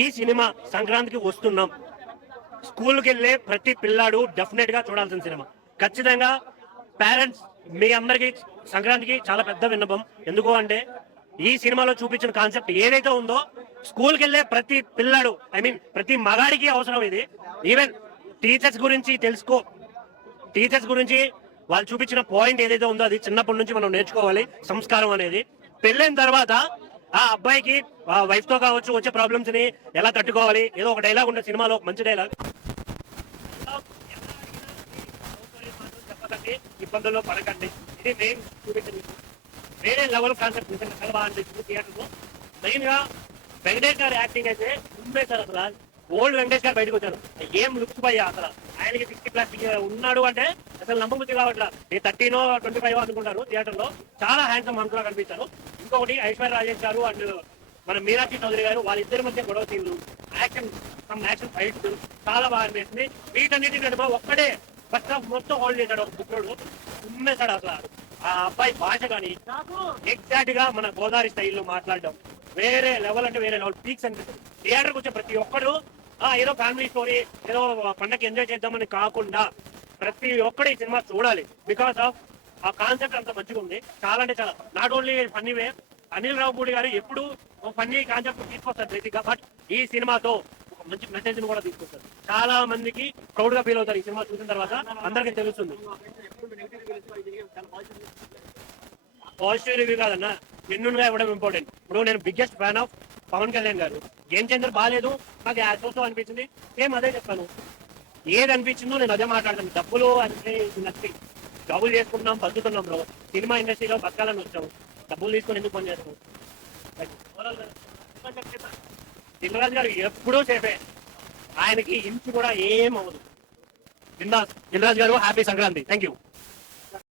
ఈ సినిమా సంక్రాంతికి వస్తున్నాం, స్కూల్కి వెళ్ళే ప్రతి పిల్లాడు డెఫినెట్ గా చూడాల్సిన సినిమా. ఖచ్చితంగా పేరెంట్స్ మీ అందరికి సంక్రాంతికి చాలా పెద్ద విన్నపం. ఎందుకు అంటే ఈ సినిమాలో చూపించిన కాన్సెప్ట్ ఏదైతే ఉందో స్కూల్కి వెళ్ళే ప్రతి పిల్లాడు, ఐ మీన్ ప్రతి మగాడికి అవసరం ఇది. ఈవెన్ టీచర్స్ గురించి తెలుసుకో, టీచర్స్ గురించి వాళ్ళు చూపించిన పాయింట్ ఏదైతే ఉందో అది చిన్నప్పటి నుంచి మనం నేర్చుకోవాలి. సంస్కారం అనేది పెళ్ళైన తర్వాత ఆ అబ్బాయికి వైఫ్ తో కావచ్చు వచ్చే ప్రాబ్లమ్స్ ని ఎలా తట్టుకోవాలి. ఏదో ఒక డైలాగ్ ఉంటుంది సినిమాలో, మంచి డైలాగ్, చెప్పకండి, ఇబ్బందుల్లో పడకండి. ఇది మెయిన్ చూపించింది. వేరే లెవెల్ కాన్సెప్ట్ నిజంగా చాలా బాగా అనిపించింది థియేటర్ లో. మెయిన్ గా వెంకటేష్ గారి యాక్టింగ్ అయితే ఉమ్మేశారు. అసలు ఓల్డ్ వెంకటేష్ గారు బయటకు వచ్చారు. ఏం లుక్స్ పోయా అసలు. ఆయనకి 60+ ఉన్నాడు అంటే అసలు నమ్మబుద్ధి కావట్లా. ఈ 13 25 అనుకుంటారు థియేటర్ లో. చాలా హ్యాండ్సమ్ అనుకున్నా కనిపించారు. ఇంకొకటి ఐశ్వర్య రాజేష్ గారు అండ్ మన మీనాక్షి చౌదరి గారు, వాళ్ళిద్దరి మధ్య గొడవ సీన్లు, యాక్షన్ ఫైట్స్ చాలా బాగా అనిపిస్తుంది. వీటన్నిటి నడుమ ఒక్కడే ఫస్ట్ హాఫ్ మొత్తం హోల్డ్ చేశాడు ఒక బుక్రోడు. ఉమ్మేశాడు అసలు. ఆ అబ్బాయి భాష కానీ ఎగ్జాక్ట్ గా మన గోదావరి స్టైల్లో మాట్లాడడం వేరే లెవెల్, అంటే వేరే లెవెల్ పీక్స్ అనిపిస్తుంది. థియేటర్కి వచ్చే ప్రతి ఒక్కడు ఏదో ఫ్యామిలీ స్టోరీ, ఏదో పండగ ఎంజాయ్ చేద్దామని కాకుండా ప్రతి ఒక్కడు ఈ సినిమా చూడాలి. బికాస్ ఆఫ్ ఆ కాన్సెప్ట్ అంత మంచిగా ఉంది. చాలా అంటే చాలా. నాట్ ఓన్లీ ఫన్నీ వే, అనిల్ రావుపూడి గారు ఎప్పుడు ఫన్నీ కాన్సెప్ట్ తీసుకొస్తారు బేసిక్ గా, బట్ ఈ సినిమాతో ఒక మంచి మెసేజ్ కూడా తీసుకొస్తారు. చాలా మందికి ప్రౌడ్ గా ఫీల్ అవుతారు ఈ సినిమా చూసిన తర్వాత. అందరికీ తెలుస్తుంది. పాజిటివ్ రివ్యూ కాదన్నా, జెన్యూన్ గా ఇవ్వడం ఇంపార్టెంట్. ఇప్పుడు నేను biggest fan of Pawan Kalyan గారు. గేమ్ చేంజర్ బాగాలేదు, నాకు యాక్టర్స్ అనిపించింది, సేమ్ అదే చెప్పాను. ఏది అనిపించిందో నేను అదే మాట్లాడతాను. డబ్బులు అంటే నచ్చి జాబులు చేసుకుంటున్నాం, బతుకుతున్నాం బ్రో. సినిమా ఇండస్ట్రీలో బతకాలని వచ్చాము, డబ్బులు తీసుకొని ఎందుకు పని చేస్తాం? దిల్రాజ్ గారు ఎప్పుడూ సేఫే, ఆయనకి ఇంచు కూడా ఏం అవ్వదు. దిల్రాజ్ గారు హ్యాపీ సంక్రాంతి. Thank you.